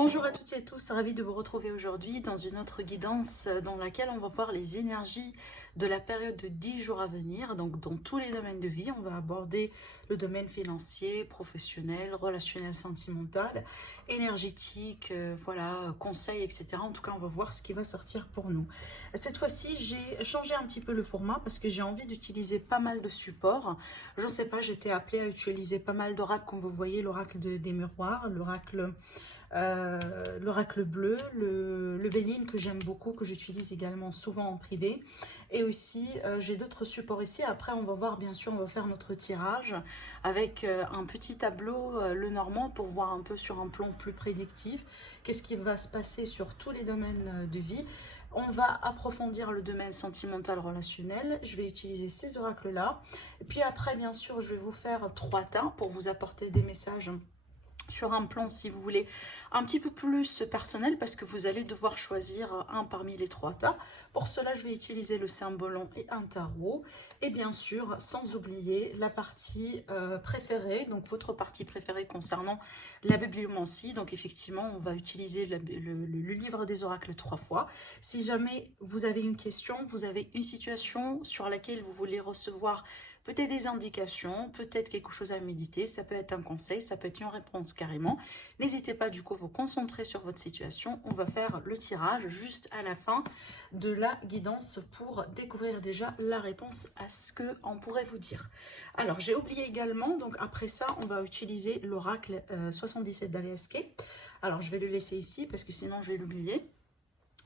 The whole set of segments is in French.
Bonjour à toutes et à tous, ravi de vous retrouver aujourd'hui dans une autre guidance dans laquelle on va voir les énergies de la période de 10 jours à venir. Donc dans tous les domaines de vie, on va aborder le domaine financier, professionnel, relationnel, sentimental, énergétique, voilà, conseil, etc. En tout cas, on va voir ce qui va sortir pour nous. Cette fois-ci, j'ai changé un petit peu le format parce que j'ai envie d'utiliser pas mal de supports. Je ne sais pas, j'étais appelée à utiliser pas mal d'oracles, comme vous voyez, l'oracle des miroirs, l'oracle bleu, le Béline que j'aime beaucoup, que j'utilise également souvent en privé. Et aussi, j'ai d'autres supports ici. Après, on va voir, bien sûr, on va faire notre tirage avec un petit tableau, le normand, pour voir un peu sur un plan plus prédictif, qu'est-ce qui va se passer sur tous les domaines de vie. On va approfondir le domaine sentimental relationnel. Je vais utiliser ces oracles-là. Et puis après, bien sûr, je vais vous faire 3 tas pour vous apporter des messages sur un plan, si vous voulez, un petit peu plus personnel, parce que vous allez devoir choisir un parmi les 3 tas. Pour cela, je vais utiliser le cymbolon et un tarot. Et bien sûr, sans oublier la partie préférée, donc votre partie préférée concernant la bibliomancie. Donc effectivement, on va utiliser le livre des oracles 3 fois. Si jamais vous avez une question, vous avez une situation sur laquelle vous voulez recevoir peut-être des indications, peut-être quelque chose à méditer, ça peut être un conseil, ça peut être une réponse carrément. N'hésitez pas du coup à vous concentrer sur votre situation. On va faire le tirage juste à la fin de la guidance pour découvrir déjà la réponse à ce qu'on pourrait vous dire. Alors j'ai oublié également, donc après ça, on va utiliser l'oracle 77 d'Aliaske. Alors je vais le laisser ici parce que sinon je vais l'oublier.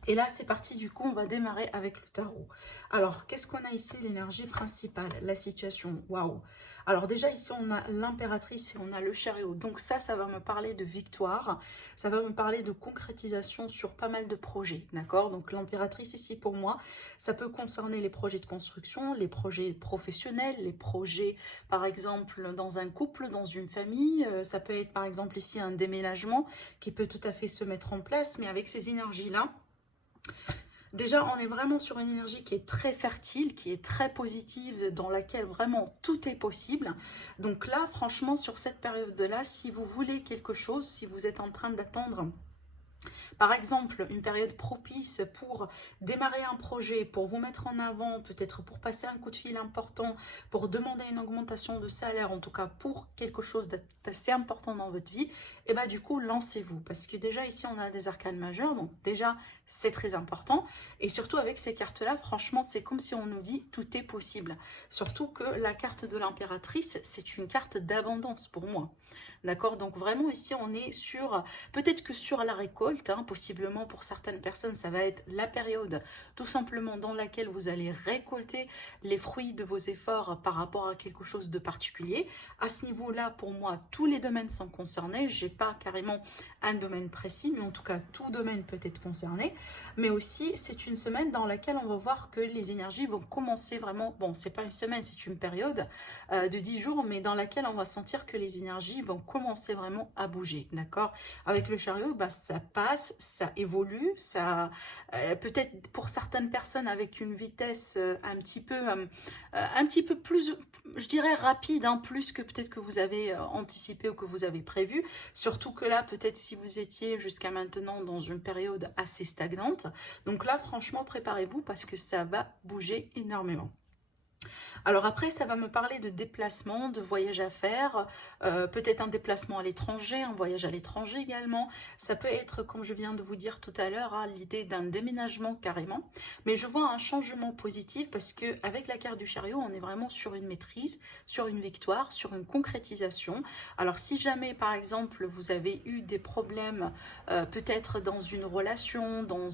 Et là, c'est parti, du coup, on va démarrer avec le tarot. Alors, qu'est-ce qu'on a ici? L'énergie principale, la situation. Waouh! Alors déjà, ici, on a l'impératrice et on a le chariot. Donc ça va me parler de victoire. Ça va me parler de concrétisation sur pas mal de projets, d'accord? Donc l'impératrice ici, pour moi, ça peut concerner les projets de construction, les projets professionnels, les projets, par exemple, dans un couple, dans une famille. Ça peut être, par exemple, ici, un déménagement qui peut tout à fait se mettre en place. Mais avec ces énergies-là, déjà, on est vraiment sur une énergie qui est très fertile, qui est très positive, dans laquelle vraiment tout est possible. Donc là, franchement, sur cette période-là, si vous voulez quelque chose, si vous êtes en train d'attendre, par exemple, une période propice pour démarrer un projet, pour vous mettre en avant, peut-être pour passer un coup de fil important, pour demander une augmentation de salaire, en tout cas pour quelque chose d'assez important dans votre vie, et bien du coup, lancez-vous. Parce que déjà ici, on a des arcanes majeures, donc déjà, c'est très important. Et surtout avec ces cartes-là, franchement, c'est comme si on nous dit tout est possible. Surtout que la carte de l'impératrice, c'est une carte d'abondance pour moi. D'accord? Donc vraiment ici, on est sur, peut-être que sur la récolte, hein, possiblement pour certaines personnes, ça va être la période tout simplement dans laquelle vous allez récolter les fruits de vos efforts par rapport à quelque chose de particulier. À ce niveau-là, pour moi, tous les domaines sont concernés. Je n'ai pas carrément un domaine précis, mais en tout cas, tout domaine peut être concerné. Mais aussi, c'est une semaine dans laquelle on va voir que les énergies vont commencer vraiment, bon, c'est pas une semaine, c'est une période de 10 jours, mais dans laquelle on va sentir que les énergies vont commencer vraiment à bouger, d'accord? Avec le chariot, bah, ça passe, ça évolue, ça peut-être pour certaines personnes avec une vitesse un petit peu plus, je dirais rapide, hein, plus que peut-être que vous avez anticipé ou que vous avez prévu. Surtout que là, peut-être si vous étiez jusqu'à maintenant dans une période assez stagnante. Donc là, franchement, préparez-vous parce que ça va bouger énormément. Alors après, ça va me parler de déplacement, de voyage à faire, peut-être un déplacement à l'étranger, un voyage à l'étranger également. Ça peut être, comme je viens de vous dire tout à l'heure, hein, l'idée d'un déménagement carrément. Mais je vois un changement positif parce que avec la carte du chariot, on est vraiment sur une maîtrise, sur une victoire, sur une concrétisation. Alors si jamais, par exemple, vous avez eu des problèmes, peut-être dans une relation, dans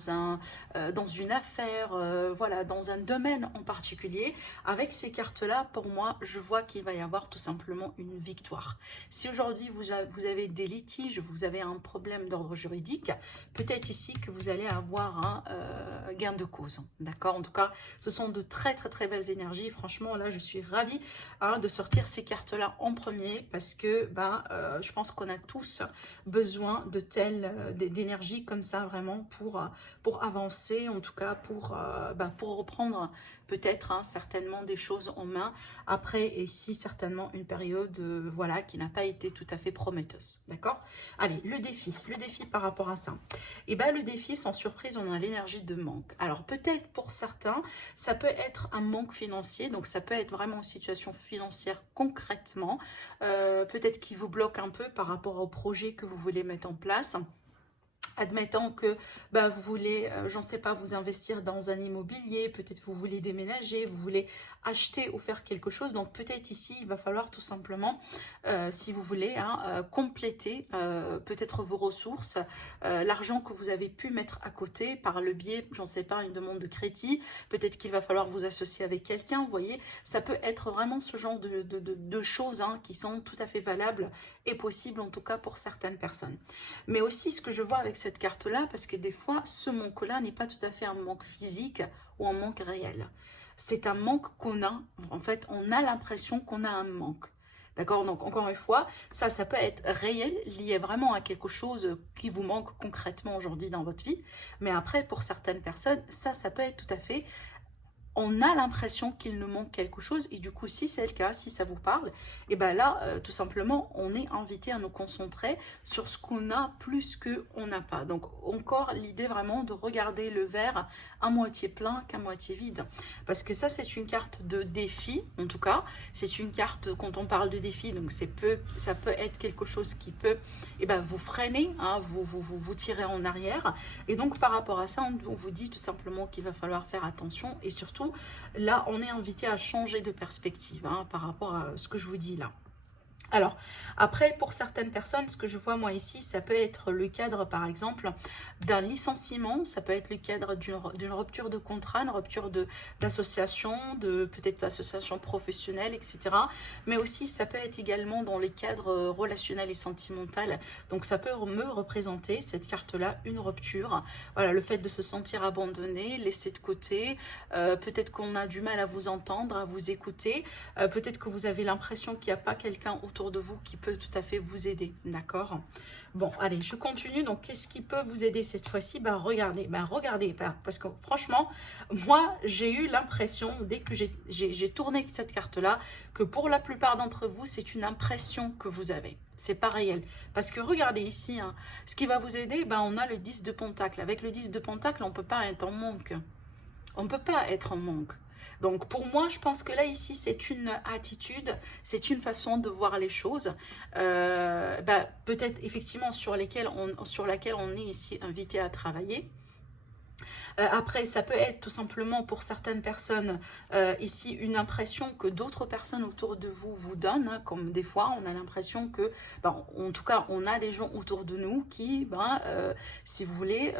une affaire, voilà, dans un domaine en particulier, avec ces cartes-là, pour moi, je vois qu'il va y avoir tout simplement une victoire. Si aujourd'hui vous avez des litiges, vous avez un problème d'ordre juridique, peut-être ici que vous allez avoir un gain de cause. D'accord? En tout cas, ce sont de très très très belles énergies. Franchement, là, je suis ravie de sortir ces cartes-là en premier parce que je pense qu'on a tous besoin de d'énergie comme ça vraiment pour avancer, en tout cas pour reprendre peut-être hein, certainement des choses en main. Après, et ici, certainement une période voilà, qui n'a pas été tout à fait prometteuse. D'accord? Allez, le défi par rapport à ça. Et bien, le défi, sans surprise, on a l'énergie de manque. Alors, peut-être pour certains, ça peut être un manque financier. Donc, ça peut être vraiment une situation financière concrètement. Peut-être qui vous bloque un peu par rapport au projet que vous voulez mettre en place. Admettons que ben, vous voulez, j'en sais pas, vous investir dans un immobilier, peut-être vous voulez déménager, vous voulez acheter ou faire quelque chose. Donc peut-être ici, il va falloir tout simplement, si vous voulez, hein, compléter peut-être vos ressources, l'argent que vous avez pu mettre à côté par le biais, j'en sais pas, une demande de crédit. Peut-être qu'il va falloir vous associer avec quelqu'un, vous voyez. Ça peut être vraiment ce genre de choses hein, qui sont tout à fait valables et possibles, en tout cas pour certaines personnes. Mais aussi, ce que je vois avec cette carte-là, parce que des fois, ce manque-là n'est pas tout à fait un manque physique ou un manque réel. C'est un manque qu'on a, en fait, on a l'impression qu'on a un manque. D'accord? Donc, encore une fois, ça peut être réel, lié vraiment à quelque chose qui vous manque concrètement aujourd'hui dans votre vie. Mais après, pour certaines personnes, ça peut être tout à fait... On a l'impression qu'il nous manque quelque chose et du coup, si c'est le cas, si ça vous parle, et bien là, tout simplement, on est invité à nous concentrer sur ce qu'on a plus qu'on n'a pas. Donc, encore l'idée vraiment de regarder le verre à moitié plein qu'à moitié vide. Parce que ça, c'est une carte de défi, en tout cas. C'est une carte, quand on parle de défi, donc ça peut être quelque chose qui peut vous freiner, hein, vous tirer en arrière. Et donc, par rapport à ça, on vous dit tout simplement qu'il va falloir faire attention et surtout, là, on est invité à changer de perspective hein, par rapport à ce que je vous dis là. Alors, après, pour certaines personnes, ce que je vois moi ici, ça peut être le cadre, par exemple, d'un licenciement, ça peut être le cadre d'une rupture de contrat, une rupture d'association, peut-être d'association professionnelle, etc. Mais aussi, ça peut être également dans les cadres relationnels et sentimentaux. Donc, ça peut me représenter, cette carte-là, une rupture. Voilà, le fait de se sentir abandonné, laissé de côté, peut-être qu'on a du mal à vous entendre, à vous écouter, peut-être que vous avez l'impression qu'il n'y a pas quelqu'un autour de vous qui peut tout à fait vous aider, d'accord? Bon, allez, je continue. Donc, qu'est-ce qui peut vous aider cette fois-ci? Regardez, parce que franchement, moi, j'ai eu l'impression, dès que j'ai tourné cette carte-là, que pour la plupart d'entre vous, c'est une impression que vous avez. C'est pas réel. Parce que regardez ici, hein, ce qui va vous aider, on a le 10 de Pentacle. Avec le 10 de Pentacle, on ne peut pas être en manque. On ne peut pas être en manque. Donc pour moi, je pense que là, ici, c'est une attitude, c'est une façon de voir les choses, peut-être effectivement sur laquelle on est ici invité à travailler. Après, ça peut être tout simplement pour certaines personnes ici une impression que d'autres personnes autour de vous vous donnent, hein, comme des fois on a l'impression que, en tout cas, on a des gens autour de nous qui, si vous voulez,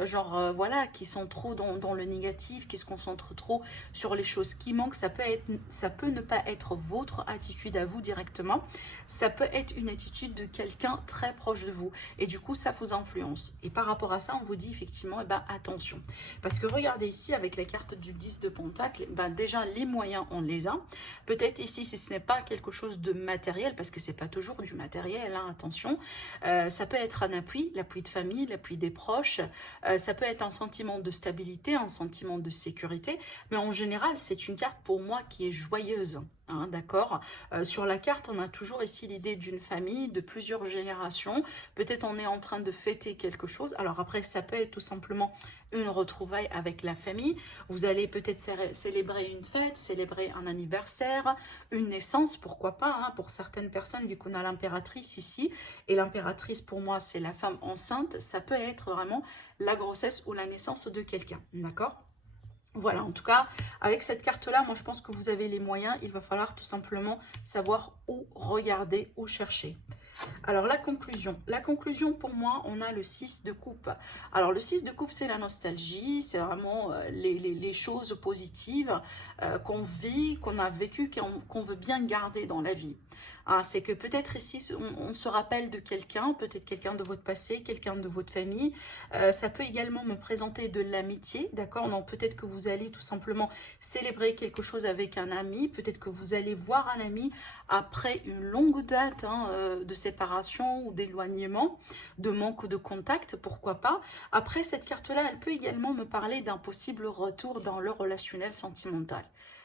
voilà, qui sont trop dans le négatif, qui se concentrent trop sur les choses qui manquent. Ça peut ne pas être votre attitude à vous directement, ça peut être une attitude de quelqu'un très proche de vous et du coup ça vous influence. Et par rapport à ça, on vous dit effectivement, attention, parce que regardez ici avec la carte du 10 de Pentacle, déjà les moyens on les a. Peut-être ici si ce n'est pas quelque chose de matériel, parce que c'est pas toujours du matériel, hein, attention, ça peut être un appui, l'appui de famille, l'appui des proches, ça peut être un sentiment de stabilité, un sentiment de sécurité, mais en général c'est une carte pour moi qui est joyeuse. Hein, d'accord. Sur la carte, on a toujours ici l'idée d'une famille, de plusieurs générations. Peut-être on est en train de fêter quelque chose. Alors après, ça peut être tout simplement une retrouvaille avec la famille. Vous allez peut-être célébrer une fête, célébrer un anniversaire, une naissance, pourquoi pas, hein, pour certaines personnes, vu qu'on a l'impératrice ici. Et l'impératrice, pour moi, c'est la femme enceinte. Ça peut être vraiment la grossesse ou la naissance de quelqu'un, d'accord ? Voilà, en tout cas, avec cette carte-là, moi, je pense que vous avez les moyens. Il va falloir tout simplement savoir où regarder, où chercher. Alors, la conclusion. La conclusion, pour moi, on a le 6 de coupe. Alors, le 6 de coupe, c'est la nostalgie. C'est vraiment les choses positives qu'on vit, qu'on a vécues, qu'on veut bien garder dans la vie. Ah, c'est que peut-être ici, on se rappelle de quelqu'un, peut-être quelqu'un de votre passé, quelqu'un de votre famille. Ça peut également me présenter de l'amitié, d'accord? Donc peut-être que vous allez tout simplement célébrer quelque chose avec un ami, peut-être que vous allez voir un ami après une longue date de séparation ou d'éloignement, de manque de contact, pourquoi pas. Après, cette carte-là, elle peut également me parler d'un possible retour dans le relationnel sentimental.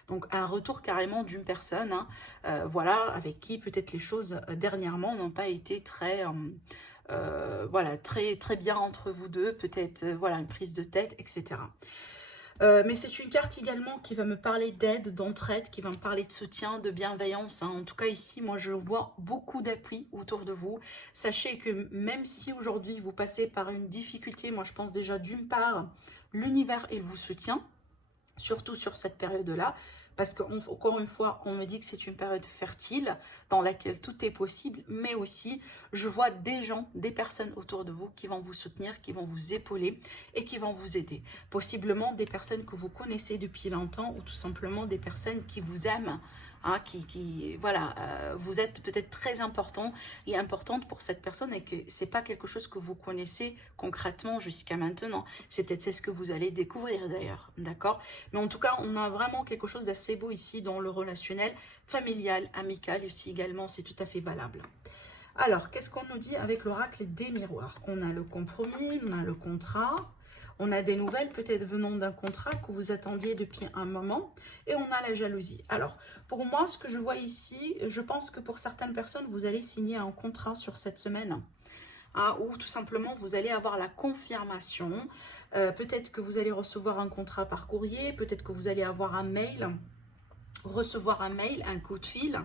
Donc un retour carrément d'une personne, hein, voilà, avec qui peut-être les choses dernièrement n'ont pas été très, voilà, très bien entre vous deux, peut-être voilà, une prise de tête, etc. Mais c'est une carte également qui va me parler d'aide, d'entraide, qui va me parler de soutien, de bienveillance, hein. En tout cas ici, moi je vois beaucoup d'appui autour de vous. Sachez que même si aujourd'hui vous passez par une difficulté, moi je pense déjà d'une part, l'univers il vous soutient, surtout sur cette période-là, parce qu'encore une fois, on me dit que c'est une période fertile dans laquelle tout est possible, mais aussi, je vois des gens, des personnes autour de vous qui vont vous soutenir, qui vont vous épauler et qui vont vous aider. Possiblement des personnes que vous connaissez depuis longtemps ou tout simplement des personnes qui vous aiment, hein, voilà, vous êtes peut-être très important et importante pour cette personne et que c'est pas quelque chose que vous connaissez concrètement jusqu'à maintenant. C'est peut-être ce que vous allez découvrir d'ailleurs, d'accord? Mais en tout cas, on a vraiment quelque chose d'assez beau ici dans le relationnel, familial, amical ici également, c'est tout à fait valable. Alors, qu'est-ce qu'on nous dit avec l'oracle des miroirs? On a le compromis, on a le contrat. On a des nouvelles peut-être venant d'un contrat que vous attendiez depuis un moment et on a la jalousie. Alors, pour moi, ce que je vois ici, je pense que pour certaines personnes, vous allez signer un contrat sur cette semaine. Hein, ou tout simplement, vous allez avoir la confirmation. Peut-être que vous allez recevoir un contrat par courrier, peut-être que vous allez avoir un mail, recevoir un mail, un coup de fil,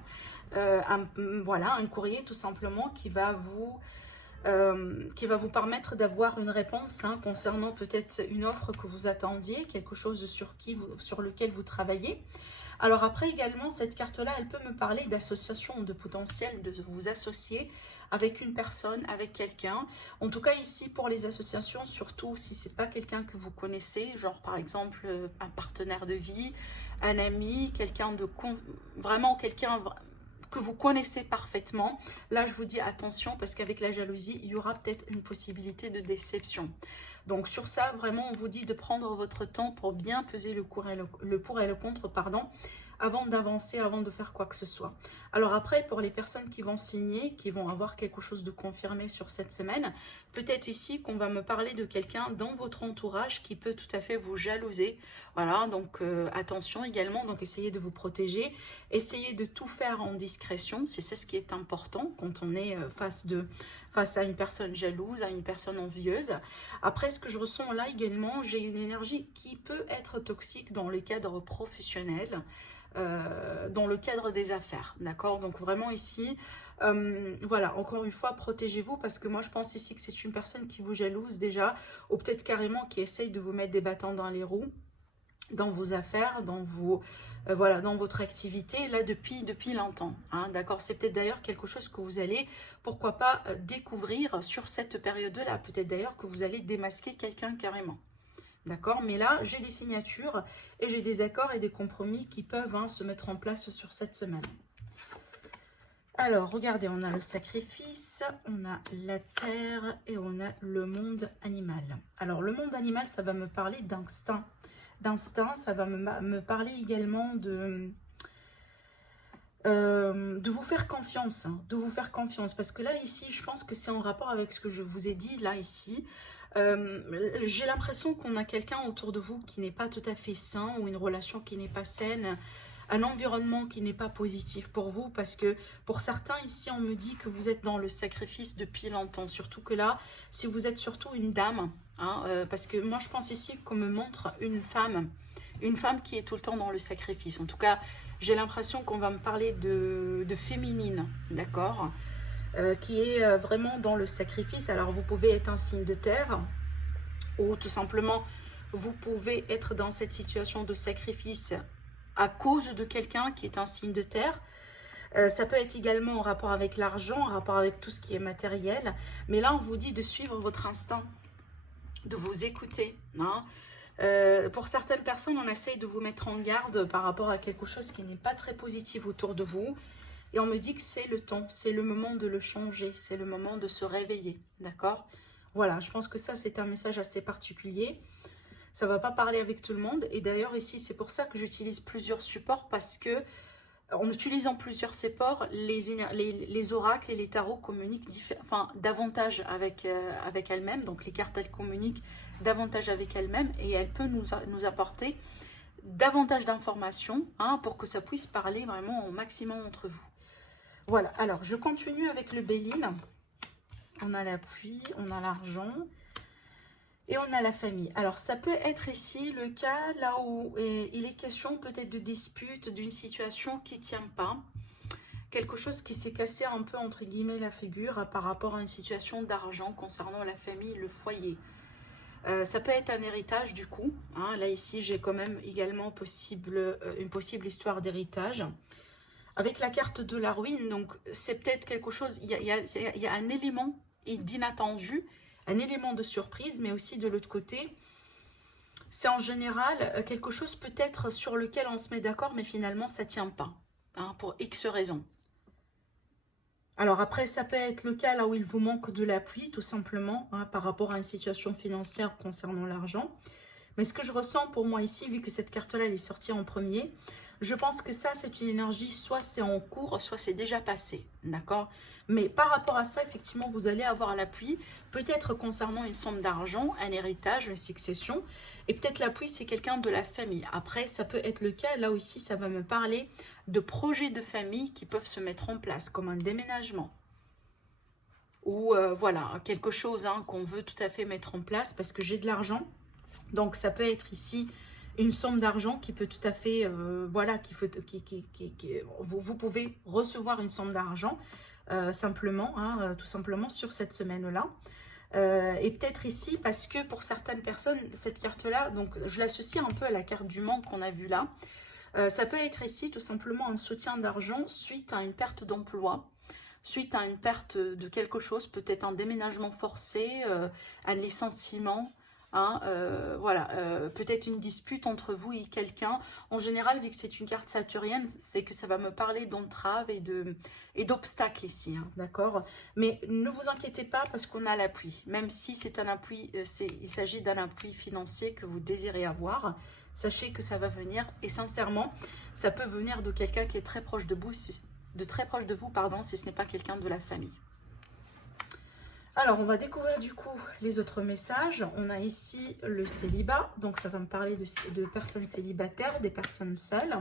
voilà, un courrier tout simplement qui va vous permettre d'avoir une réponse, hein, concernant peut-être une offre que vous attendiez, quelque chose sur lequel vous travaillez. Alors après également, cette carte-là, elle peut me parler d'association, de potentiel, de vous associer avec une personne, avec quelqu'un. En tout cas ici, pour les associations, surtout si ce n'est pas quelqu'un que vous connaissez, genre par exemple un partenaire de vie, un ami, vraiment quelqu'un que vous connaissez parfaitement. Là, je vous dis attention parce qu'avec la jalousie, il y aura peut-être une possibilité de déception. Donc sur ça, vraiment, on vous dit de prendre votre temps pour bien peser le pour et le contre, pardon, avant d'avancer, avant de faire quoi que ce soit. Alors après, pour les personnes qui vont signer, qui vont avoir quelque chose de confirmé sur cette semaine, peut-être ici qu'on va me parler de quelqu'un dans votre entourage qui peut tout à fait vous jalouser. Voilà, donc attention également, donc essayez de vous protéger, essayez de tout faire en discrétion, c'est ce qui est important quand on est face à une personne jalouse, à une personne envieuse. Après, ce que je ressens là également, j'ai une énergie qui peut être toxique dans le cadre professionnel, dans le cadre des affaires, d'accord? Donc vraiment ici, voilà, encore une fois, protégez-vous parce que moi je pense ici que c'est une personne qui vous jalouse déjà, ou peut-être carrément qui essaye de vous mettre des bâtons dans les roues, dans vos affaires, dans voilà, dans votre activité, là, depuis longtemps, hein, d'accord? C'est peut-être d'ailleurs quelque chose que vous allez, pourquoi pas, découvrir sur cette période-là. Peut-être d'ailleurs que vous allez démasquer quelqu'un carrément. D'accord? Mais là, j'ai des signatures et j'ai des accords et des compromis qui peuvent, hein, se mettre en place sur cette semaine. Alors, regardez, on a le sacrifice, on a la terre et on a le monde animal. Alors, le monde animal, ça va me parler d'instinct. D'instinct, ça va me parler également de vous faire confiance, hein, de vous faire confiance. Parce que là, ici, je pense que c'est en rapport avec ce que je vous ai dit, là, ici. J'ai l'impression qu'on a quelqu'un autour de vous qui n'est pas tout à fait sain ou une relation qui n'est pas saine, un environnement qui n'est pas positif pour vous parce que pour certains ici on me dit que vous êtes dans le sacrifice depuis longtemps, surtout que là si vous êtes surtout une dame, hein, parce que moi je pense ici qu'on me montre une femme qui est tout le temps dans le sacrifice. En tout cas j'ai l'impression qu'on va me parler de féminine, d'accord, qui est vraiment dans le sacrifice. Alors vous pouvez être un signe de terre ou tout simplement vous pouvez être dans cette situation de sacrifice à cause de quelqu'un qui est un signe de terre. Ça peut être également en rapport avec l'argent, en rapport avec tout ce qui est matériel. Mais là, on vous dit de suivre votre instinct, de vous écouter, hein. Pour certaines personnes, on essaye de vous mettre en garde par rapport à quelque chose qui n'est pas très positif autour de vous. Et on me dit que c'est le temps, c'est le moment de le changer, c'est le moment de se réveiller, d'accord? Voilà, je pense que ça, c'est un message assez particulier. Ça ne va pas parler avec tout le monde. Et d'ailleurs, ici, c'est pour ça que j'utilise plusieurs supports parce que en utilisant plusieurs supports, les oracles et les tarots communiquent davantage avec elles-mêmes. Donc, les cartes, elles communiquent davantage avec elles-mêmes et elles peuvent nous apporter davantage d'informations hein, pour que ça puisse parler vraiment au maximum entre vous. Voilà, alors je continue avec le Béline. On a la pluie, on a l'argent et on a la famille. Alors ça peut être ici le cas là où il est question peut-être de dispute, d'une situation qui ne tient pas. Quelque chose qui s'est cassé un peu entre guillemets la figure par rapport à une situation d'argent concernant la famille, le foyer. Ça peut être un héritage du coup. Hein. Là ici j'ai quand même également une possible histoire d'héritage. Avec la carte de la ruine, donc c'est peut-être quelque chose, il y a un élément d'inattendu, un élément de surprise, mais aussi de l'autre côté, c'est en général quelque chose peut-être sur lequel on se met d'accord, mais finalement ça ne tient pas, hein, pour X raisons. Alors après, ça peut être le cas là où il vous manque de l'appui, tout simplement, hein, par rapport à une situation financière concernant l'argent. Mais ce que je ressens pour moi ici, vu que cette carte-là, elle est sortie en premier, je pense que ça, c'est une énergie, soit c'est en cours, soit c'est déjà passé, d'accord? Mais par rapport à ça, effectivement, vous allez avoir l'appui, peut-être concernant une somme d'argent, un héritage, une succession, et peut-être l'appui, c'est quelqu'un de la famille. Après, ça peut être le cas, là aussi, ça va me parler de projets de famille qui peuvent se mettre en place, comme un déménagement. Ou voilà, quelque chose hein, qu'on veut tout à fait mettre en place, parce que j'ai de l'argent. Donc, ça peut être ici une somme d'argent qui peut tout à fait, voilà, vous pouvez recevoir une somme d'argent simplement, hein, tout simplement sur cette semaine-là. Et peut-être ici, parce que pour certaines personnes, cette carte-là, donc je l'associe un peu à la carte du manque qu'on a vue là. Ça peut être ici tout simplement un soutien d'argent suite à une perte d'emploi, suite à une perte de quelque chose, peut-être un déménagement forcé, un licenciement. Hein, voilà, peut-être une dispute entre vous et quelqu'un. En général, vu que c'est une carte saturnienne, c'est que ça va me parler d'entraves et d'obstacles ici, hein, d'accord? Mais ne vous inquiétez pas parce qu'on a l'appui. Même si c'est un appui, il s'agit d'un appui financier que vous désirez avoir, sachez que ça va venir. Et sincèrement, ça peut venir de quelqu'un qui est très proche de vous, si ce n'est pas quelqu'un de la famille. Alors, on va découvrir du coup les autres messages. On a ici le célibat. Donc, ça va me parler de personnes célibataires, des personnes seules.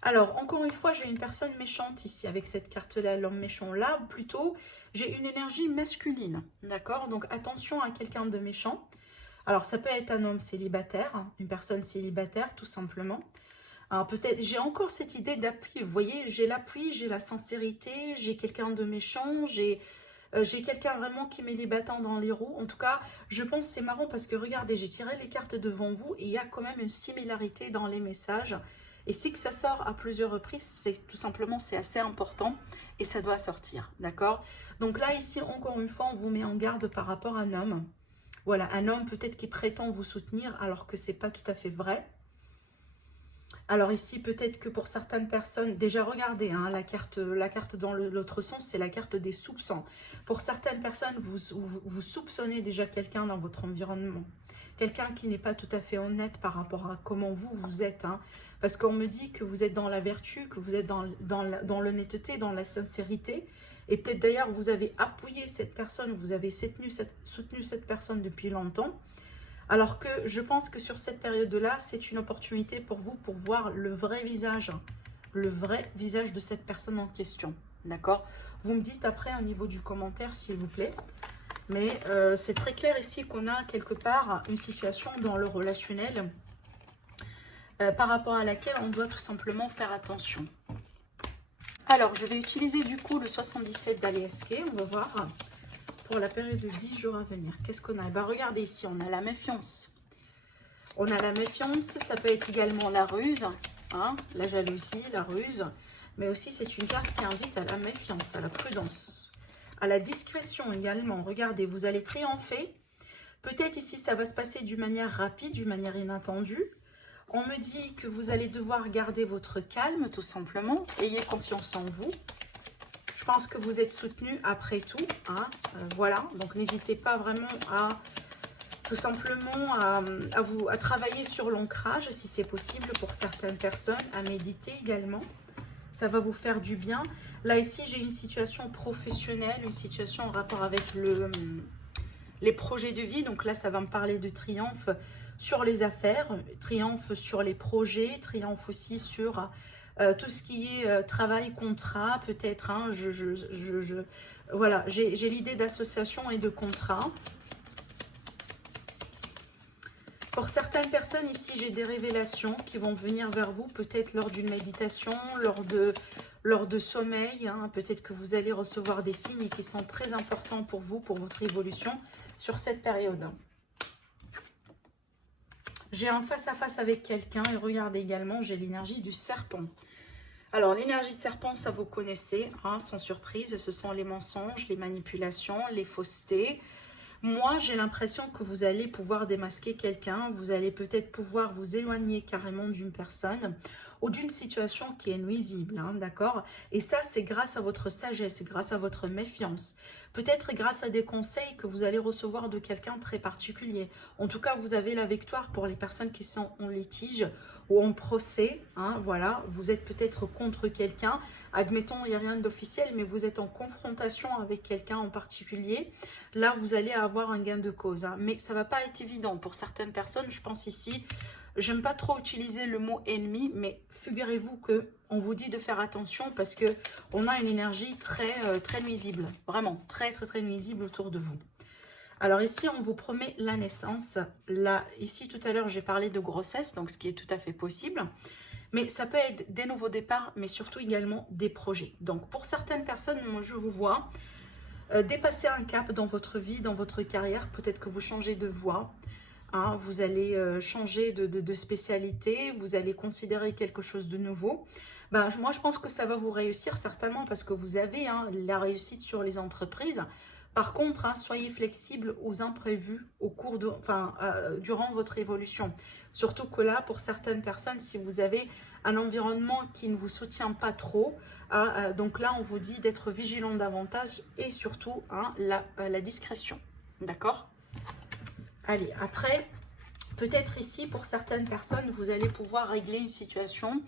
Alors, encore une fois, j'ai une personne méchante ici avec cette carte-là, l'homme méchant. Là, plutôt, j'ai une énergie masculine. D'accord? Donc, attention à quelqu'un de méchant. Alors, ça peut être un homme célibataire, une personne célibataire, tout simplement. Alors, peut-être, j'ai encore cette idée d'appui. Vous voyez, j'ai l'appui, j'ai la sincérité, j'ai quelqu'un de méchant, j'ai quelqu'un vraiment qui met les bâtons dans les roues. En tout cas, je pense que c'est marrant parce que regardez, j'ai tiré les cartes devant vous et il y a quand même une similarité dans les messages. Et si que ça sort à plusieurs reprises, c'est tout simplement, c'est assez important et ça doit sortir, d'accord? Donc là, ici, encore une fois, on vous met en garde par rapport à un homme. Voilà, un homme peut-être qui prétend vous soutenir alors que c'est pas tout à fait vrai. Alors ici, peut-être que pour certaines personnes, déjà regardez, hein, la carte dans l'autre sens, c'est la carte des soupçons. Pour certaines personnes, vous soupçonnez déjà quelqu'un dans votre environnement. Quelqu'un qui n'est pas tout à fait honnête par rapport à comment vous êtes. Hein, parce qu'on me dit que vous êtes dans la vertu, que vous êtes dans l'honnêteté, dans la sincérité. Et peut-être d'ailleurs, vous avez appuyé cette personne, vous avez soutenu cette personne depuis longtemps. Alors que je pense que sur cette période-là, c'est une opportunité pour vous pour voir le vrai visage de cette personne en question. D'accord? Vous me dites après au niveau du commentaire, s'il vous plaît. Mais c'est très clair ici qu'on a quelque part une situation dans le relationnel par rapport à laquelle on doit tout simplement faire attention. Alors, je vais utiliser du coup le 77 d'Aliesque. On va voir pour la période de 10 jours à venir. Qu'est-ce qu'on a? Ben, regardez ici, on a la méfiance. On a la méfiance, ça peut être également la ruse, hein, la jalousie, la ruse. Mais aussi, c'est une carte qui invite à la méfiance, à la prudence, à la discrétion également. Regardez, vous allez triompher. Peut-être ici, ça va se passer d'une manière rapide, d'une manière inattendue. On me dit que vous allez devoir garder votre calme, tout simplement. Ayez confiance en vous. Je pense que vous êtes soutenu après tout. Hein, voilà, donc n'hésitez pas vraiment à tout simplement à travailler sur l'ancrage si c'est possible pour certaines personnes, à méditer également. Ça va vous faire du bien. Là, ici, j'ai une situation professionnelle, une situation en rapport avec les projets de vie. Donc là, ça va me parler de triomphe. sur les affaires, triomphe sur les projets, triomphe aussi sur tout ce qui est travail, contrat, peut-être. Hein, voilà, j'ai l'idée d'association et de contrat. Pour certaines personnes ici, j'ai des révélations qui vont venir vers vous, peut-être lors d'une méditation, lors de sommeil. Hein, peut-être que vous allez recevoir des signes qui sont très importants pour vous, pour votre évolution sur cette période. J'ai un face-à-face avec quelqu'un et regardez également, j'ai l'énergie du serpent. Alors, l'énergie de serpent, ça vous connaissez, hein, sans surprise, ce sont les mensonges, les manipulations, les faussetés. Moi, j'ai l'impression que vous allez pouvoir démasquer quelqu'un, vous allez peut-être pouvoir vous éloigner carrément d'une personne ou d'une situation qui est nuisible, hein, d'accord? Et ça, c'est grâce à votre sagesse, grâce à votre méfiance. Peut-être grâce à des conseils que vous allez recevoir de quelqu'un très particulier. En tout cas, vous avez la victoire pour les personnes qui sont en litige ou en procès. Hein, voilà, vous êtes peut-être contre quelqu'un. Admettons, il n'y a rien d'officiel, mais vous êtes en confrontation avec quelqu'un en particulier. Là, vous allez avoir un gain de cause. Hein, mais ça ne va pas être évident pour certaines personnes. Je pense ici, j'aime pas trop utiliser le mot ennemi, mais figurez-vous que on vous dit de faire attention parce que on a une énergie très nuisible, vraiment très nuisible autour de vous. Alors ici, on vous promet la naissance. Là, ici, tout à l'heure, j'ai parlé de grossesse, donc ce qui est tout à fait possible. Mais ça peut être des nouveaux départs, mais surtout également des projets. Donc pour certaines personnes, moi je vous vois dépasser un cap dans votre vie, dans votre carrière. Peut-être que vous changez de voie. Hein, vous allez changer de spécialité, vous allez considérer quelque chose de nouveau. Ben, moi, je pense que ça va vous réussir certainement parce que vous avez hein, la réussite sur les entreprises. Par contre, hein, soyez flexible aux imprévus au cours de, durant votre évolution. Surtout que là, pour certaines personnes, si vous avez un environnement qui ne vous soutient pas trop, donc là, on vous dit d'être vigilant davantage et surtout hein, la discrétion. D'accord ? Allez, après, peut-être ici, pour certaines personnes, vous allez pouvoir régler une situation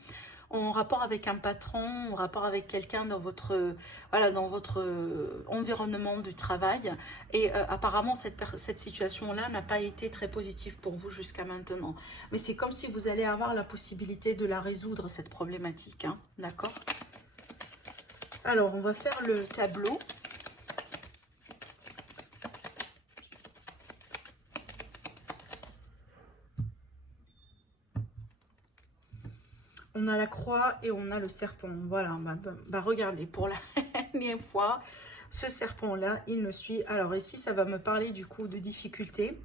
en rapport avec un patron, en rapport avec quelqu'un dans votre, voilà, dans votre environnement du travail. Et apparemment, cette situation-là n'a pas été très positive pour vous jusqu'à maintenant. Mais c'est comme si vous allez avoir la possibilité de la résoudre, cette problématique. Hein, d'accord ? Alors, on va faire le tableau. On a la croix et on a le serpent. Voilà, regardez, pour la dernière fois, ce serpent-là, il me suit. Alors ici, ça va me parler du coup de difficulté.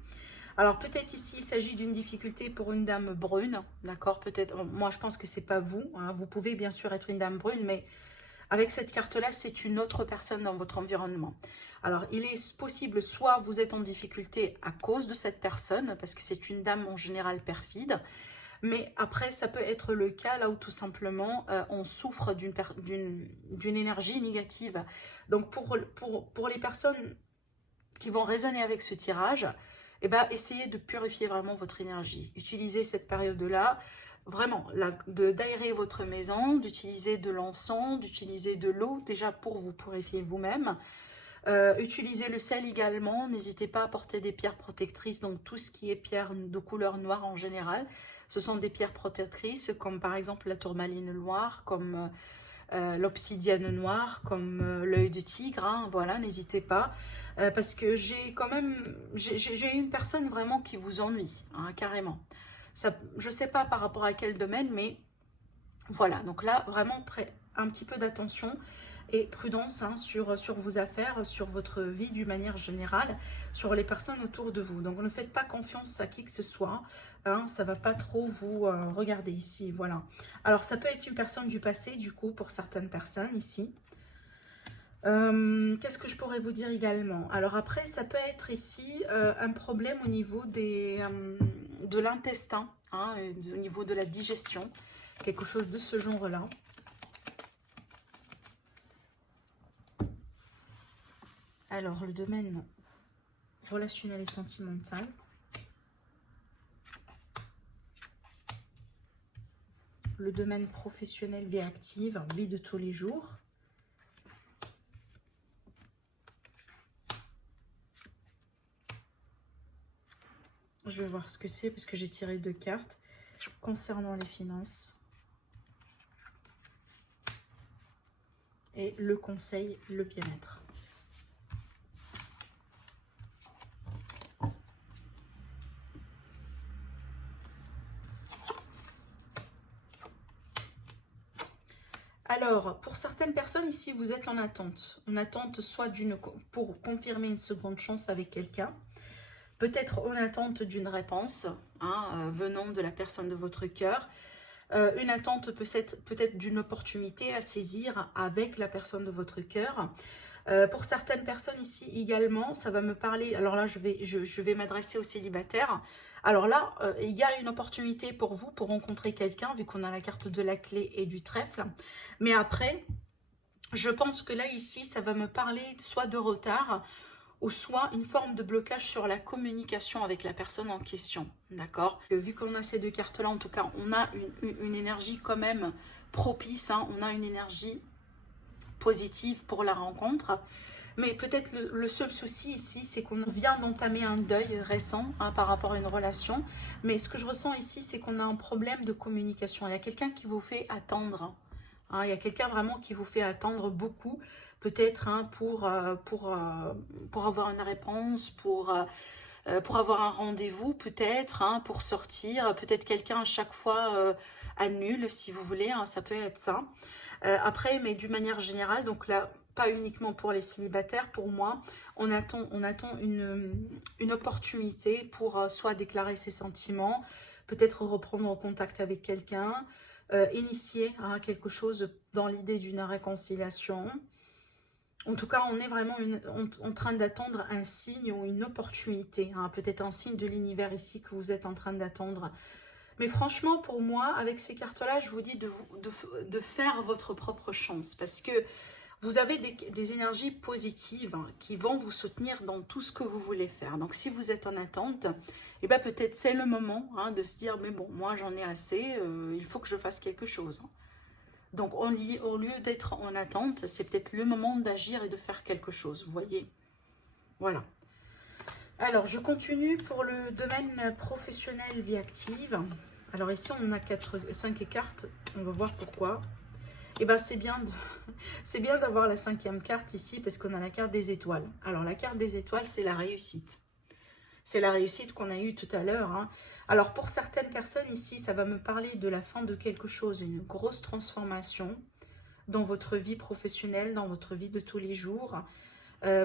Alors peut-être ici, il s'agit d'une difficulté pour une dame brune, d'accord? Peut-être, moi je pense que c'est pas vous. Hein. Vous pouvez bien sûr être une dame brune, mais avec cette carte-là, c'est une autre personne dans votre environnement. Alors, il est possible, soit vous êtes en difficulté à cause de cette personne, parce que c'est une dame en général perfide, mais après, ça peut être le cas là où tout simplement on souffre d'une énergie négative. Donc pour les personnes qui vont résonner avec ce tirage, eh ben, essayez de purifier vraiment votre énergie. Utilisez cette période-là, vraiment, d'aérer votre maison, d'utiliser de l'encens, d'utiliser de l'eau déjà pour vous purifier vous-même. Utilisez le sel également, n'hésitez pas à porter des pierres protectrices, donc tout ce qui est pierre de couleur noire en général. Ce sont des pierres protectrices comme par exemple la tourmaline noire, comme l'obsidienne noire, comme l'œil de tigre. Hein, voilà, n'hésitez pas. Parce que j'ai quand même, j'ai une personne vraiment qui vous ennuie, hein, carrément. Ça, je ne sais pas par rapport à quel domaine, mais voilà. Donc là, vraiment, un petit peu d'attention et prudence hein, sur vos affaires, sur votre vie d'une manière générale, sur les personnes autour de vous. Donc ne faites pas confiance à qui que ce soit, hein, ça ne va pas trop vous regarder ici, voilà. Alors ça peut être une personne du passé du coup pour certaines personnes ici. Qu'est-ce que je pourrais vous dire également? Alors après ça peut être ici un problème au niveau de l'intestin, hein, au niveau de la digestion, quelque chose de ce genre-là. Alors, le domaine relationnel et sentimental. Le domaine professionnel, vie active, vie de tous les jours. Je vais voir ce que c'est parce que j'ai tiré 2 cartes concernant les finances. Et le conseil, le bien-être. Alors, pour certaines personnes ici, vous êtes en attente. En attente soit pour confirmer une seconde chance avec quelqu'un. Peut-être en attente d'une réponse venant de la personne de votre cœur. Une attente peut-être d'une opportunité à saisir avec la personne de votre cœur. Pour certaines personnes ici également, ça va me parler, alors là je vais m'adresser aux célibataires. Alors là, il y a une opportunité pour vous pour rencontrer quelqu'un, vu qu'on a la carte de la clé et du trèfle. Mais après, je pense que là ici, ça va me parler soit de retard, ou soit une forme de blocage sur la communication avec la personne en question, d'accord? Vu qu'on a ces 2 cartes-là, en tout cas, on a une énergie quand même propice, on a une énergie positive pour la rencontre. Mais peut-être le seul souci ici, c'est qu'on vient d'entamer un deuil récent par rapport à une relation. Mais ce que je ressens ici, c'est qu'on a un problème de communication. Il y a quelqu'un qui vous fait attendre. Il y a quelqu'un vraiment qui vous fait attendre beaucoup, peut-être pour avoir une réponse, pour avoir un rendez-vous, peut-être, pour sortir. Peut-être quelqu'un à chaque fois annule, si vous voulez, ça peut être ça. Après, mais d'une manière générale, donc là, pas uniquement pour les célibataires, pour moi, on attend une opportunité pour soit déclarer ses sentiments, peut-être reprendre contact avec quelqu'un, initier quelque chose dans l'idée d'une réconciliation. En tout cas, on est vraiment en train d'attendre un signe ou une opportunité, peut-être un signe de l'univers ici que vous êtes en train d'attendre. Mais franchement, pour moi, avec ces cartes-là, je vous dis de faire votre propre chance. Parce que vous avez des énergies positives qui vont vous soutenir dans tout ce que vous voulez faire. Donc, si vous êtes en attente, eh ben, peut-être c'est le moment de se dire, mais bon, moi j'en ai assez, il faut que je fasse quelque chose. Donc, au lieu d'être en attente, c'est peut-être le moment d'agir et de faire quelque chose, vous voyez. Voilà. Alors, je continue pour le domaine professionnel vie active. Alors ici, on a 5 cartes. On va voir pourquoi. Et bien, c'est bien d'avoir la 5e carte ici parce qu'on a la carte des étoiles. Alors, la carte des étoiles, c'est la réussite. C'est la réussite qu'on a eue tout à l'heure. Alors, pour certaines personnes ici, ça va me parler de la fin de quelque chose, une grosse transformation dans votre vie professionnelle, dans votre vie de tous les jours.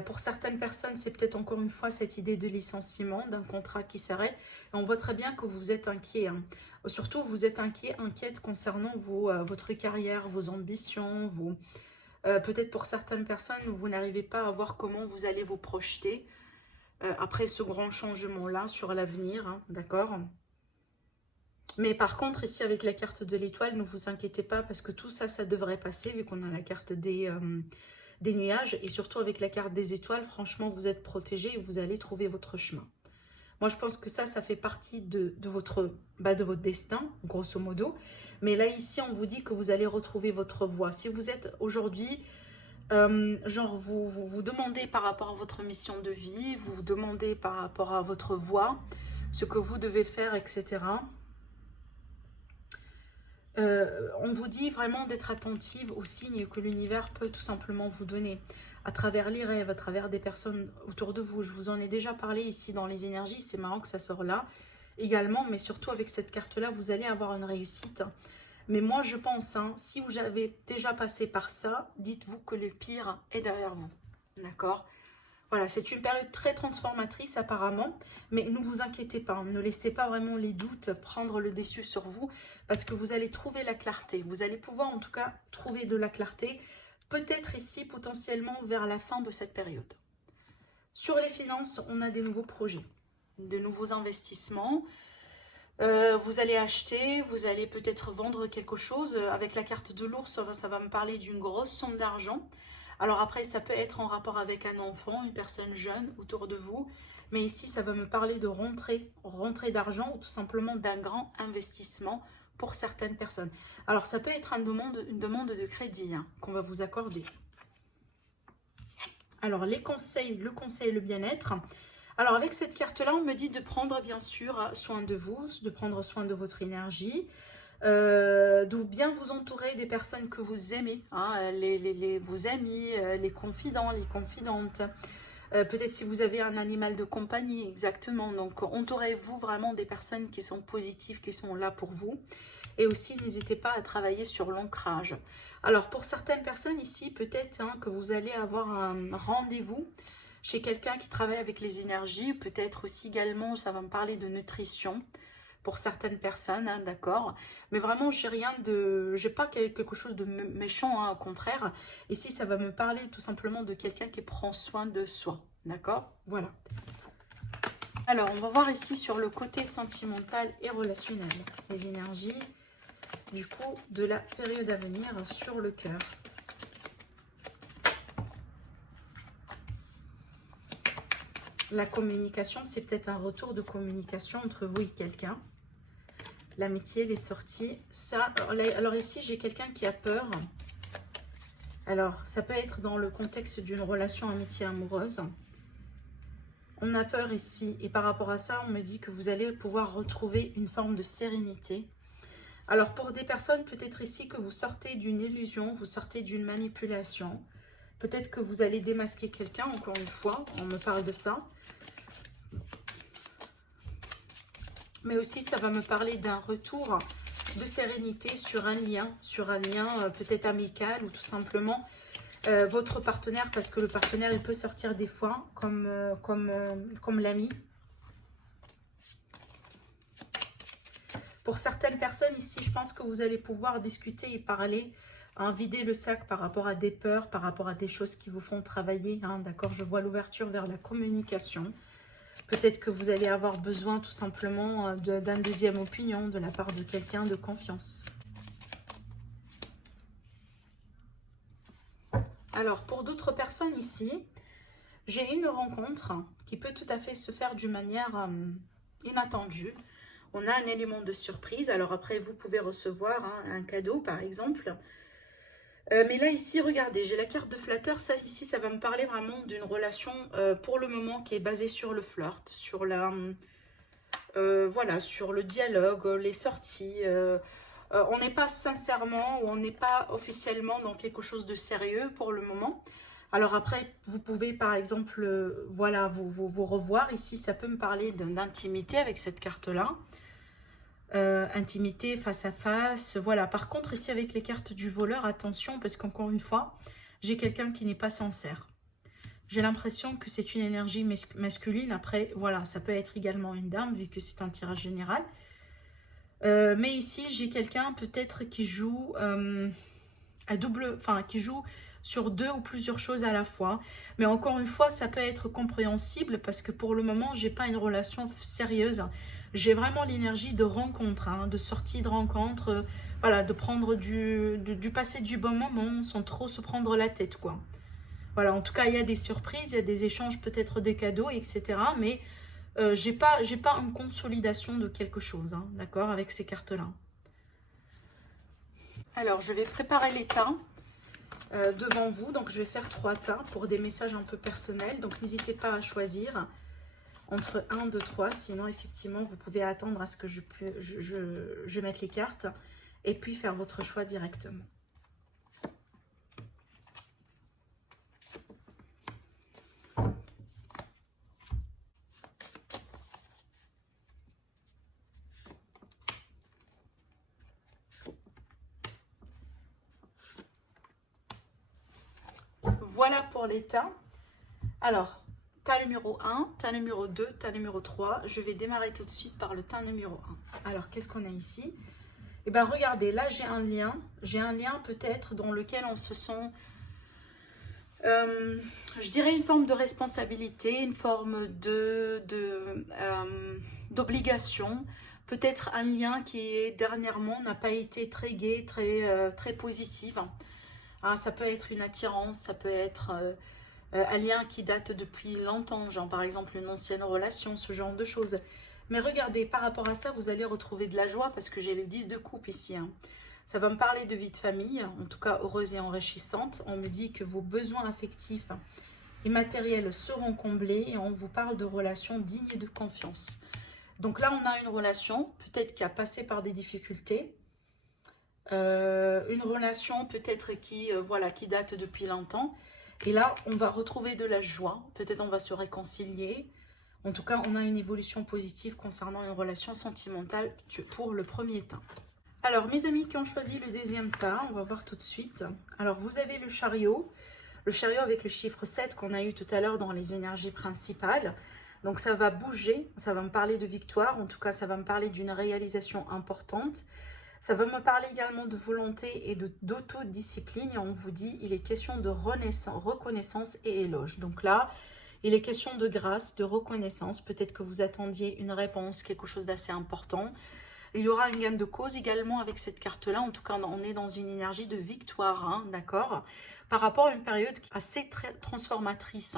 Pour certaines personnes, c'est peut-être encore une fois cette idée de licenciement, d'un contrat qui s'arrête. Et on voit très bien que vous êtes inquiet. Surtout, vous êtes inquiète concernant votre carrière, vos ambitions. Peut-être pour certaines personnes, vous n'arrivez pas à voir comment vous allez vous projeter après ce grand changement-là sur l'avenir. D'accord ? Mais par contre, ici, avec la carte de l'étoile, ne vous inquiétez pas parce que tout ça, ça devrait passer vu qu'on a la carte des nuages. Et surtout avec la carte des étoiles, franchement, vous êtes protégé et vous allez trouver votre chemin. Moi, je pense que ça fait partie de votre destin, grosso modo. Mais là, ici, on vous dit que vous allez retrouver votre voie. Si vous êtes aujourd'hui, genre, vous demandez par rapport à votre mission de vie, vous vous demandez par rapport à votre voie, ce que vous devez faire, etc. On vous dit vraiment d'être attentive aux signes que l'univers peut tout simplement vous donner à travers les rêves, à travers des personnes autour de vous. Je vous en ai déjà parlé ici dans les énergies, c'est marrant que ça sort là également, mais surtout avec cette carte-là, vous allez avoir une réussite. Mais moi, je pense, si vous avez déjà passé par ça, dites-vous que le pire est derrière vous, d'accord ? Voilà, c'est une période très transformatrice apparemment, mais ne vous inquiétez pas, ne laissez pas vraiment les doutes prendre le dessus sur vous, parce que vous allez trouver la clarté. Vous allez pouvoir en tout cas trouver de la clarté, peut-être ici potentiellement vers la fin de cette période. Sur les finances, on a des nouveaux projets, de nouveaux investissements. Vous allez acheter, vous allez peut-être vendre quelque chose. Avec la carte de l'ours, ça va me parler d'une grosse somme d'argent. Alors après, ça peut être en rapport avec un enfant, une personne jeune autour de vous. Mais ici, ça va me parler de rentrée d'argent ou tout simplement d'un grand investissement pour certaines personnes. Alors, ça peut être une demande de crédit qu'on va vous accorder. Alors, le conseil, le bien-être. Alors avec cette carte-là, on me dit de prendre bien sûr soin de vous, de prendre soin de votre énergie, de bien vous entourer des personnes que vous aimez, hein, vos amis, les confidents, les confidentes. Peut-être si vous avez un animal de compagnie, exactement. Donc entourez-vous vraiment des personnes qui sont positives, qui sont là pour vous. Et aussi, n'hésitez pas à travailler sur l'ancrage. Alors pour certaines personnes ici, peut-être hein, que vous allez avoir un rendez-vous chez quelqu'un qui travaille avec les énergies, peut-être aussi également, ça va me parler de nutrition pour certaines personnes, hein, d'accord. Mais vraiment, j'ai pas quelque chose de méchant, hein, au contraire. Ici, ça va me parler tout simplement de quelqu'un qui prend soin de soi, d'accord. Voilà. Alors, on va voir ici sur le côté sentimental et relationnel, les énergies, du coup, de la période à venir sur le cœur. La communication, c'est peut-être un retour de communication entre vous et quelqu'un. L'amitié, les sorties, ça... Alors ici, j'ai quelqu'un qui a peur. Alors, ça peut être dans le contexte d'une relation amitié amoureuse. On a peur ici. Et par rapport à ça, on me dit que vous allez pouvoir retrouver une forme de sérénité. Alors, pour des personnes, peut-être ici que vous sortez d'une illusion, vous sortez d'une manipulation. Peut-être que vous allez démasquer quelqu'un, encore une fois, on me parle de ça. Mais aussi, ça va me parler d'un retour de sérénité sur un lien peut-être amical ou tout simplement votre partenaire, parce que le partenaire, il peut sortir des fois comme l'ami. Pour certaines personnes ici, je pense que vous allez pouvoir discuter et parler, hein, vider le sac par rapport à des peurs, par rapport à des choses qui vous font travailler, hein, d'accord. Je vois l'ouverture vers la communication. Peut-être que vous allez avoir besoin tout simplement d'un deuxième opinion de la part de quelqu'un de confiance. Alors, pour d'autres personnes ici, j'ai une rencontre qui peut tout à fait se faire d'une manière inattendue. On a un élément de surprise. Alors après, vous pouvez recevoir hein, un cadeau, par exemple. Mais là, ici, regardez, j'ai la carte de flatteur. Ça, ici, ça va me parler vraiment d'une relation, pour le moment, qui est basée sur le flirt, sur voilà, sur le dialogue, les sorties. On n'est pas sincèrement ou on n'est pas officiellement dans quelque chose de sérieux pour le moment. Alors après, vous pouvez, par exemple, voilà, vous revoir. Ici, ça peut me parler d'intimité avec cette carte-là. Intimité face à face, voilà. Par contre ici avec les cartes du voleur, attention parce qu'encore une fois j'ai quelqu'un qui n'est pas sincère. J'ai l'impression que c'est une énergie masculine. Après voilà, ça peut être également une dame vu que c'est un tirage général, mais ici j'ai quelqu'un peut-être qui joue à double, enfin qui joue sur deux ou plusieurs choses à la fois. Mais encore une fois, ça peut être compréhensible parce que pour le moment, j'ai pas une relation sérieuse. J'ai vraiment l'énergie de rencontre, hein, de sortie de rencontre, voilà, de prendre du passer du bon moment sans trop se prendre la tête, quoi. Voilà, en tout cas, il y a des surprises, il y a des échanges, peut-être des cadeaux, etc. Mais j'ai pas une consolidation de quelque chose, hein, d'accord, avec ces cartes-là. Alors, je vais préparer les tas devant vous. Donc, je vais faire 3 tas pour des messages un peu personnels. Donc, n'hésitez pas à choisir entre 1, 2, 3, sinon effectivement vous pouvez attendre à ce que je mette les cartes et puis faire votre choix directement. Voilà pour les tas. Alors, tas numéro 1, tas numéro 2, tas numéro 3. Je vais démarrer tout de suite par le tas numéro 1. Alors, qu'est-ce qu'on a ici? Eh bien, regardez, là, j'ai un lien. J'ai un lien peut-être dans lequel on se sent, je dirais, une forme de responsabilité, une forme d'obligation. Peut-être un lien qui, dernièrement, n'a pas été très gai, très positif. Ah, ça peut être une attirance, ça peut être... un lien qui date depuis longtemps, genre par exemple une ancienne relation, ce genre de choses. Mais regardez, par rapport à ça, vous allez retrouver de la joie parce que j'ai le 10 de coupe ici. Hein. Ça va me parler de vie de famille, en tout cas heureuse et enrichissante. On me dit que vos besoins affectifs et matérielles seront comblées et on vous parle de relations dignes et de confiance. Donc là, on a une relation peut-être qui a passé par des difficultés, une relation peut-être qui date depuis longtemps. Et là, on va retrouver de la joie, peut-être on va se réconcilier. En tout cas, on a une évolution positive concernant une relation sentimentale pour le premier temps. Alors, mes amis qui ont choisi le deuxième tas, on va voir tout de suite. Alors, vous avez le chariot avec le chiffre 7 qu'on a eu tout à l'heure dans les énergies principales. Donc, ça va bouger, ça va me parler de victoire, en tout cas, ça va me parler d'une réalisation importante. Ça va me parler également de volonté et d'autodiscipline. Et on vous dit, il est question de reconnaissance et éloge. Donc là, il est question de grâce, de reconnaissance. Peut-être que vous attendiez une réponse, quelque chose d'assez important. Il y aura une gain de cause également avec cette carte-là. En tout cas, on est dans une énergie de victoire, hein, d'accord? Par rapport à une période assez transformatrice.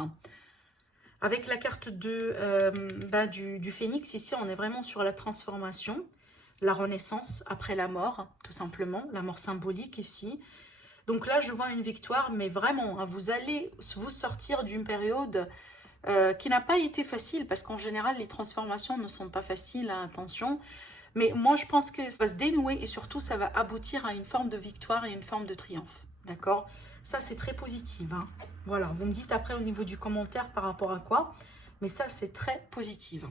Avec la carte du phénix, ici, on est vraiment sur la transformation. La renaissance après la mort, tout simplement, la mort symbolique ici. Donc là, je vois une victoire, mais vraiment, hein, vous allez vous sortir d'une période qui n'a pas été facile, parce qu'en général, les transformations ne sont pas faciles, hein, attention. Mais moi, je pense que ça va se dénouer et surtout, ça va aboutir à une forme de victoire et une forme de triomphe, d'accord? Ça, c'est très positif, hein. Voilà, vous me dites après au niveau du commentaire par rapport à quoi, mais ça, c'est très positif.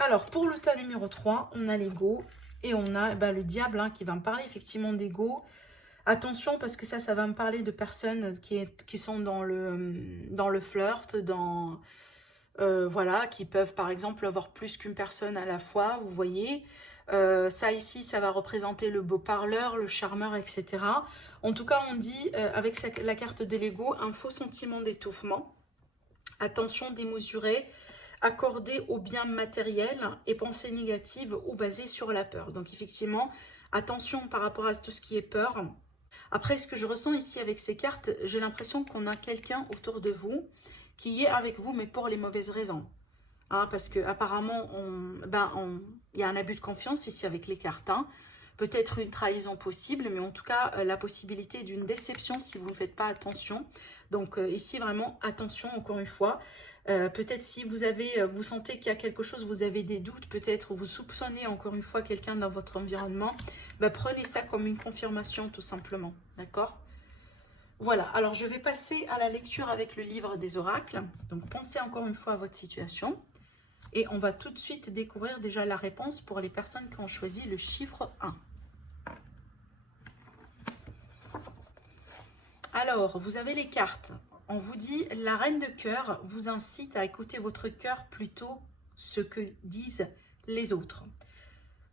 Alors, pour le tas numéro 3, on a l'ego et on a le diable, hein, qui va me parler effectivement d'ego. Attention, parce que ça va me parler de personnes qui sont dans le flirt, voilà, qui peuvent par exemple avoir plus qu'une personne à la fois, vous voyez. Ça ici, ça va représenter le beau parleur, le charmeur, etc. En tout cas, on dit, avec la carte de l'ego, un faux sentiment d'étouffement. Attention démesurée, accordée au bien matériel et pensée négative ou basée sur la peur. Donc effectivement, attention par rapport à tout ce qui est peur. Après, ce que je ressens ici avec ces cartes, j'ai l'impression qu'on a quelqu'un autour de vous qui est avec vous, mais pour les mauvaises raisons. Hein, parce qu'apparemment, il y a un abus de confiance ici avec les cartes. Hein. Peut-être une trahison possible, mais en tout cas, la possibilité d'une déception si vous ne faites pas attention. Donc ici, vraiment, attention, encore une fois. Peut-être si vous sentez qu'il y a quelque chose, vous avez des doutes, peut-être vous soupçonnez encore une fois quelqu'un dans votre environnement, prenez ça comme une confirmation tout simplement, d'accord? Voilà, alors je vais passer à la lecture avec le livre des oracles. Donc pensez encore une fois à votre situation et on va tout de suite découvrir déjà la réponse pour les personnes qui ont choisi le chiffre 1. Alors, vous avez les cartes. On vous dit, la reine de cœur vous incite à écouter votre cœur plutôt ce que disent les autres.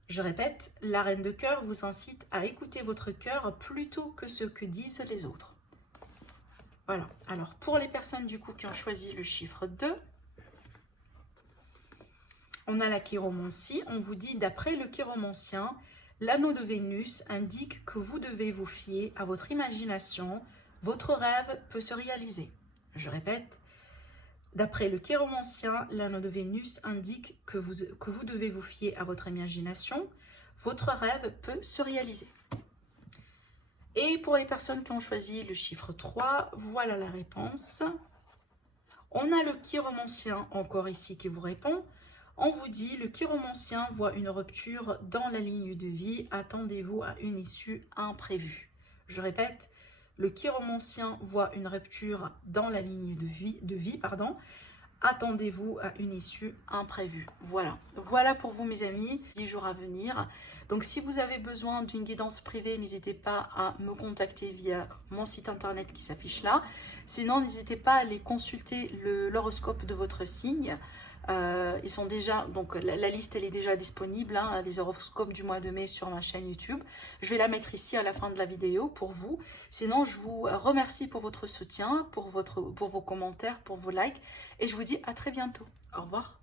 Je répète, la reine de cœur vous incite à écouter votre cœur plutôt que ce que disent les autres. Voilà. Alors, pour les personnes du coup qui ont choisi le chiffre 2, on a la chiromancie. On vous dit, d'après le chiromancien, l'anneau de Vénus indique que vous devez vous fier à votre imagination. Votre rêve peut se réaliser. Je répète, d'après le chiromancien, l'anneau de Vénus indique que vous devez vous fier à votre imagination. Votre rêve peut se réaliser. Et pour les personnes qui ont choisi le chiffre 3, voilà la réponse. On a le chiromancien encore ici qui vous répond. On vous dit, le chiromancien voit une rupture dans la ligne de vie. Attendez-vous à une issue imprévue. Je répète, le chiromancien voit une rupture dans la ligne de vie. Attendez-vous à une issue imprévue. Voilà. Voilà pour vous mes amis, 10 jours à venir. Donc si vous avez besoin d'une guidance privée, n'hésitez pas à me contacter via mon site internet qui s'affiche là. Sinon, n'hésitez pas à aller consulter l'horoscope de votre signe. Ils sont déjà, donc la liste elle est déjà disponible, hein, les horoscopes du mois de mai sur ma chaîne YouTube. Je vais la mettre ici à la fin de la vidéo pour vous. Sinon, je vous remercie pour votre soutien, pour vos commentaires, pour vos likes et je vous dis à très bientôt. Au revoir.